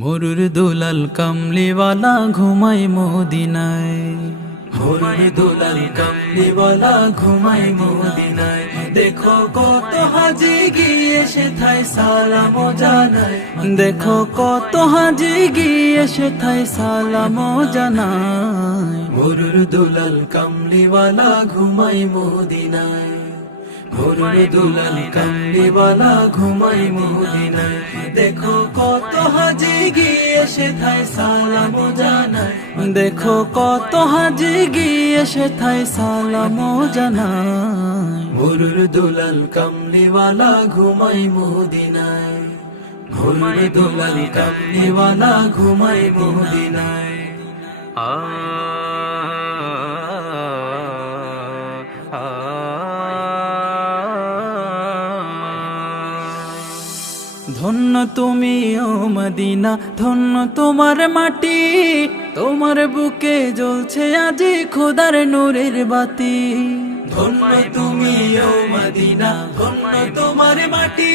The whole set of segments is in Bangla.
মরুর দুলাল কামলিওয়ালা ঘুমায় মদিনায়। মরুর দুলাল কামলিওয়ালা ঘুমায় মদিনায়। দেখো কত হাজি গিয়ে সেথায় সালাম জানায়। দেখো কত হাজি গিয়ে সেথায় সালাম জানায়। মরুর দুলাল কামলিওয়ালা ঘুমায় মদিনায়। মরুর দুলাল কামলিওয়ালা ঘুমায় মদিনায়। দেখো কত হাজি গিয়ে সেথায় সালাম জানায়। দেখো কত হাজি গিয়ে সেথায় সালাম জানায়। মরুর দুলাল কামলিওয়ালা ঘুমায় মদিনায়। মরুর দুলাল কামলিওয়ালা ঘুমায় মদিনায়। ধন্য তুমি ও মদিনা, ধন্য তোমার মাটি। তোমার বুকে জ্বলছে আজি খোদার নূরের বাতি। ধন্য তুমি ও মদিনা, ধন্য তোমার মাটি।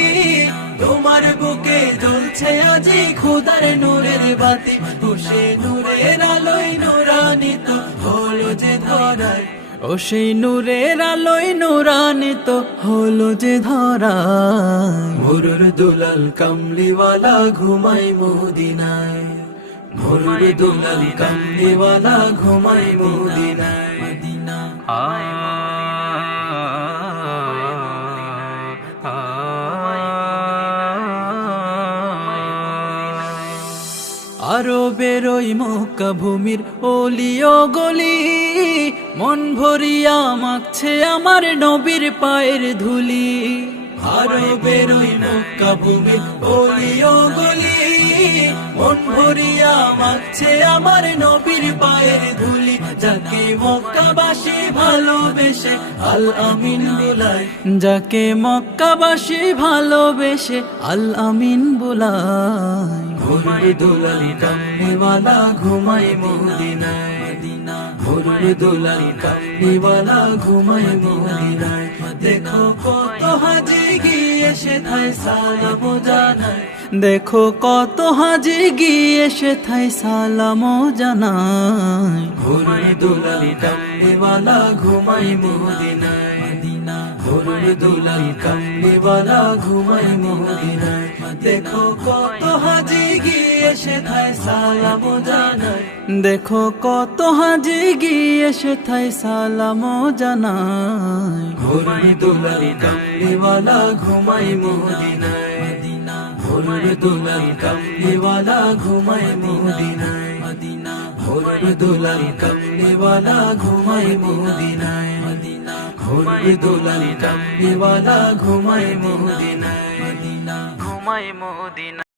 তোমার বুকে জ্বলছে আজি খোদার নূরের বাতি। ও সে নূরের আলোয় নূরান্বিত হলো যে ধরায়। ও সেই নূরের আলোয় নূরান্বিত হলো যে ধরায়। মরুর দুলাল কামলিওয়ালা ঘুমায় মদিনায়। মরুর দুলাল কামলিওয়ালা ঘুমায় মদিনায়। মদিনা আরো বেরোই মক্কা ভূমির অলিও গলি। মন ভরিয়া মাখছে আমার নবীর পায়ের ধুলি। আরো বেরোই মক্কা ভূমির অলিও গলি। মন ভরিয়া মাখছে আমার নবীর পায়ের ধুলি। যাকে মক্কাবাসী ভালোবেসে আল আমিন বুলায়। যাকে মক্কাবাসী ভালোবেসে আল আমিন বুলায়। মরুর দুলাল কামলিওয়ালা ঘুমায় মদিনায়। মরুর দুলাল কামলিওয়ালা ঘুমায় মদিনায়। দেখো কত হাজি গিয়ে সেথায় সালাম জানায়। দেখো কত হাজি গিয়ে সেথায় সালাম জানায়। মরুর দুলাল কামলিওয়ালা ঘুমায় মদিনায়। মরুর দুলাল কামলিওয়ালা ঘুমায় মদিনায়। দেখো কত হাজি গিয়ে সেথায় সালাম জানায়। দেখো কত হাজি গিয়ে সেথায় সালাম জানায়। মরুর দুলাল কামলিওয়ালা ঘুমায় মদিনায়। মরুর দুলাল কামলিওয়ালা ঘুমায় মদিনায়। মরুর দুলাল কামলিওয়ালা ঘুমায় মদিনায়। মরুর দুলাল কামলিওয়ালা ঘুমায় মদিনায়। ঘুমায় মদিনায়।